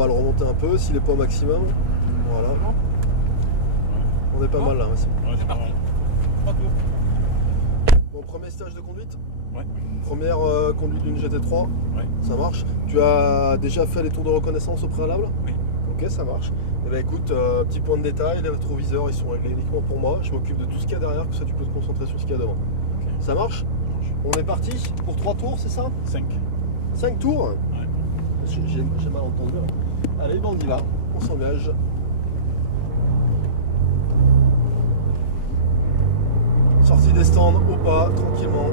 va le remonter un peu s'il n'est pas au maximum. Voilà. On est pas mal là. Ouais, c'est pas mal. 3 tours. Bon, premier stage de conduite. Ouais. Première conduite d'une GT3. Ouais. Ça marche. Tu as déjà fait les tours de reconnaissance au préalable? Oui. Ok, ça marche. Eh bien écoute, petit point de détail, les rétroviseurs ils sont réglés uniquement pour moi. Je m'occupe de tout ce qu'il y a derrière, que ça tu peux te concentrer sur ce qu'il y a devant. Ok. Ça marche? On est parti pour 3 tours, c'est ça? 5. 5 tours? Ouais. J'ai mal entendu. Allez, ben on y va, on s'engage. Sortie des stands au pas, tranquillement.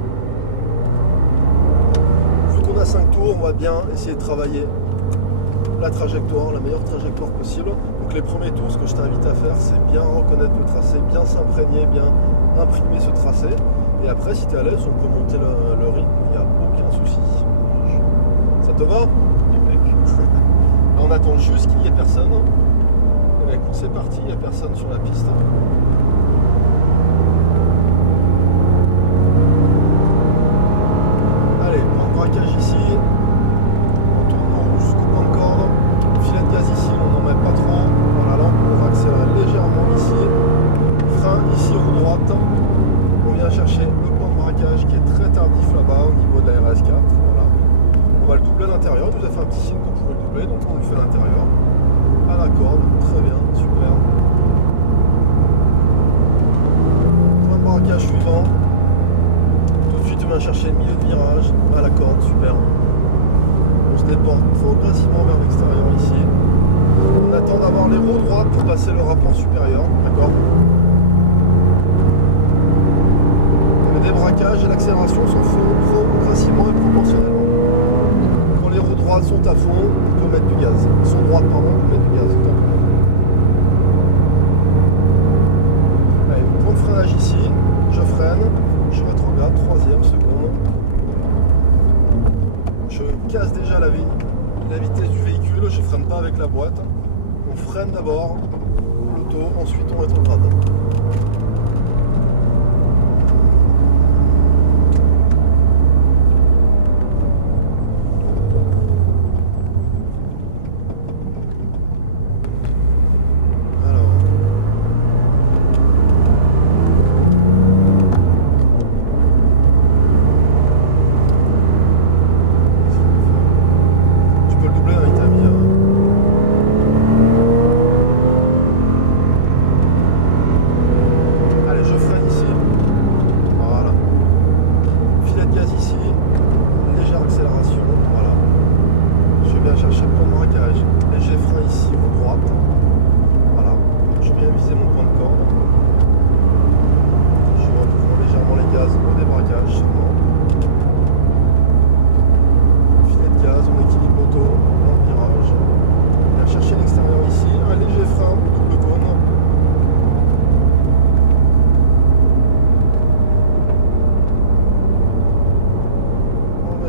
Vu qu'on a 5 tours, on va bien essayer de travailler la trajectoire, la meilleure trajectoire possible. Donc les premiers tours, ce que je t'invite à faire, c'est bien reconnaître le tracé, bien s'imprégner, bien imprimer ce tracé. Et après, si tu es à l'aise, on peut monter le rythme, il n'y a aucun souci. Ça te va? On attend juste qu'il n'y ait personne. Et écoute, c'est parti, il n'y a personne sur la piste. Allez, point de braquage ici. On tourne en rouge jusqu'au point de corde. Filet de gaz ici, on n'en met pas trop. Voilà, là on va accélérer légèrement ici. Frein ici, roue droite. On vient chercher le point de braquage qui est très tardif là-bas au niveau de la RS4. Voilà. On va le doubler à l'intérieur. Il nous a fait un petit signe qu'on pouvait le doubler, donc on le fait à l'intérieur. À la corde, très bien, super. Point de braquage suivant. Tout de suite, on vient chercher le milieu de virage à la corde, super. On se déporte progressivement vers l'extérieur ici. On attend d'avoir les roues droites pour passer le rapport supérieur, d'accord? Le débraquage et l'accélération s'en font progressivement et proportionnellement. Quand les roues droites sont à fond, on peut mettre du gaz. Elles sont droites, pardon, on peut mettre du gaz. Allez, point de freinage ici, je freine, je rétrograde, 3e seconde. Je casse déjà la vitesse du véhicule, je freine pas avec la boîte. On freine d'abord l'auto, ensuite on rétrograde.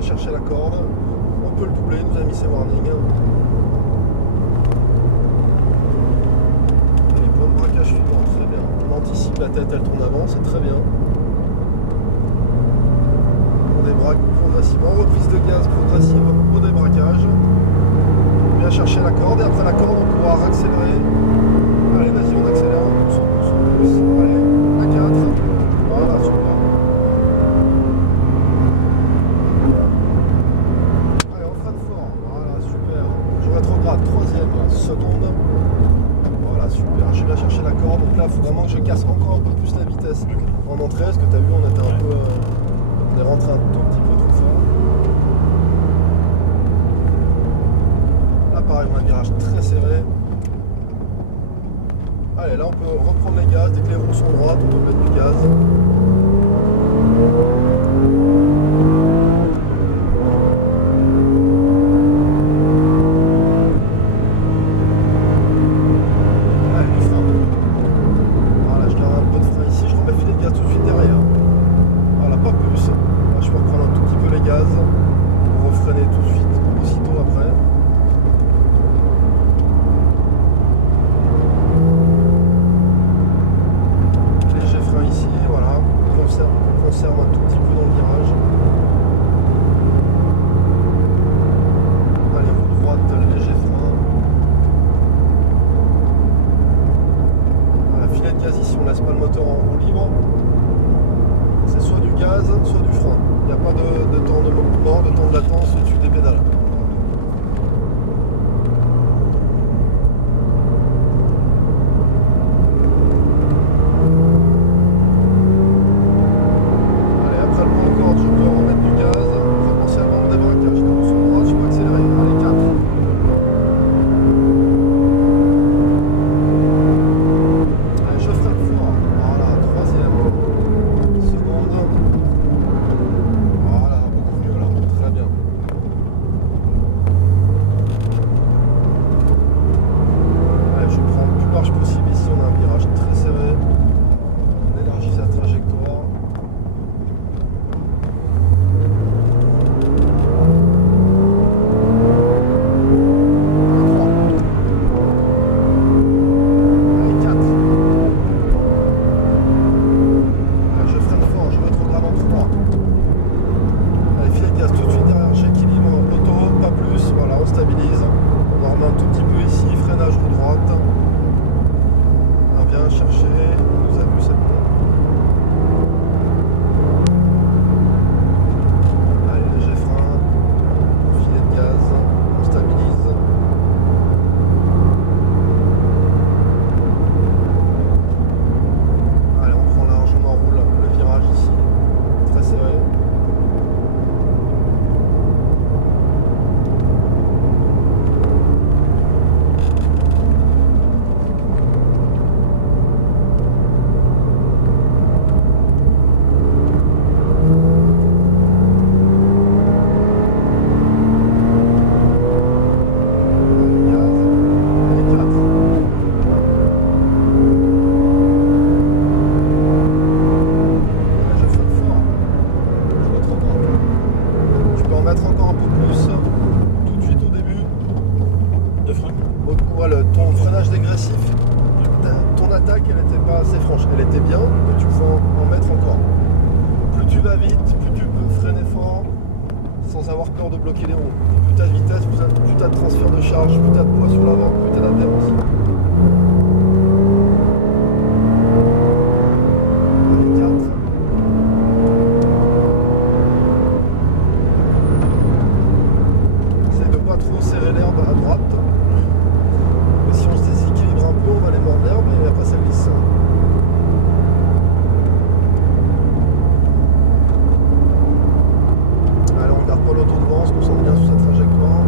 Chercher la corde, on peut le doubler, il nous a mis ses warnings. Et les points de braquage suivants, très bien. On anticipe la tête, elle tourne avant, c'est très bien. On débraque progressivement, reprise de gaz progressive au débraquage. On vient chercher la corde et après la corde on pourra accélérer. Allez vas-y, on accélère, on pousse. Allez, à 4. Voilà, super. Seconde. Voilà, super. Je vais chercher la corde. Donc là, il faut vraiment que je casse encore un peu plus la vitesse en entrée. Parce que tu as vu, on était un peu. On est rentré un tout petit peu trop fort. Là, pareil, on a un virage très serré. Allez, là, on peut reprendre les gaz. Dès que les roues sont droites, on peut mettre du gaz. gaz, soit du frein. Il n'y a pas de temps de mort, de temps de latence au-dessus des pédales. Allez, après le point corde, je peux remettre du gaz, repenser à bande des braquages. Dans son droit, je peux accélérer. Allez, 4. Allez, je freine fort. Voilà, troisième. Seconde. Voilà, beaucoup mieux là. Très bien. Allez, je prends le plus large possible ici. On a un virage très serré. On élargit sa trajectoire. Ton freinage dégressif, ton attaque, elle n'était pas assez franche. Elle était bien, mais tu peux en mettre encore. Plus tu vas vite, plus tu peux freiner fort, sans avoir peur de bloquer les roues. Plus tu as de vitesse, plus tu as de transfert de charge, plus tu as de poids sur l'avant, plus tu as d'adhérence. Allez, 4. Essaye de pas trop serrer l'herbe à droite. Mais si on se déséquilibre un peu, on va aller mordre l'herbe et après ça glisse. Allez, on regarde pas l'auto devant, on se concentre bien sur sa trajectoire.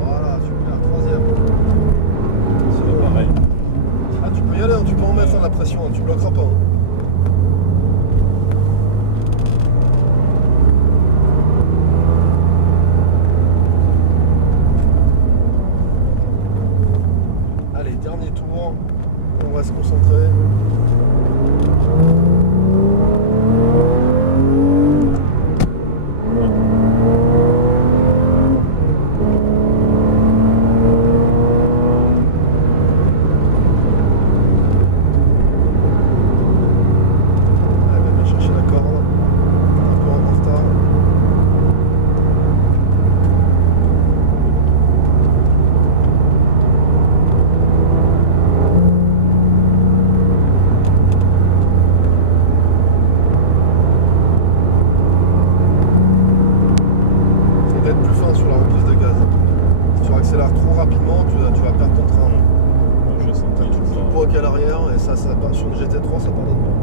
Voilà, super, troisième. C'est pareil. Ah, tu peux y aller, hein, tu peux en mettre hein, la pression, hein, tu bloqueras pas. Hein. Allez, dernier tour, on va se concentrer. Allez, viens chercher la corde, un peu en retard. Essaye d'être plus fin sur la reprise de gaz. Si tu accélères trop rapidement, tu vas perdre ton train. Je sens T'as qu'il tout le faut- poids qu'à l'arrière et ça part sur une GT3, ça pardonne pas.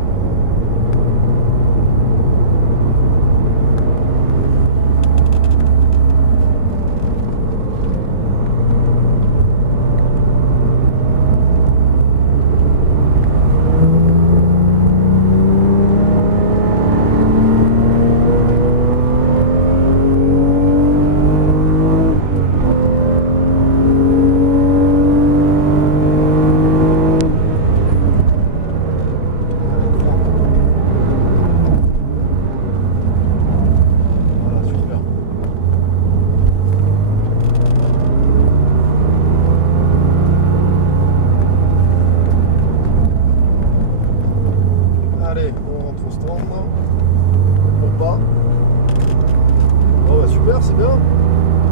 c'est bien.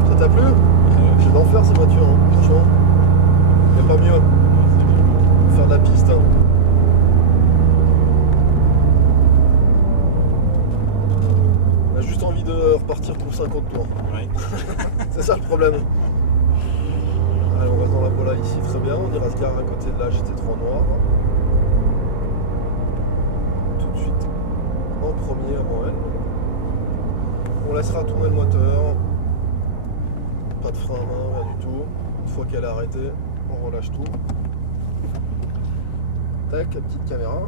Ça t'a plu? Ouais, C'est d'enfer ces voitures, hein, franchement. Y a pas mieux. c'est bien. Faut faire de la piste. Hein. On a juste envie de repartir pour 50 tours. Ouais. C'est ça le problème. Allez, on reste dans la voie là ici, très bien. On ira se garer à côté de la GT3 noire. Tout de suite en premier avant elle. On laissera tourner le moteur. Pas de frein à main, rien du tout. Une fois qu'elle est arrêtée, on relâche tout. Tac, la petite caméra.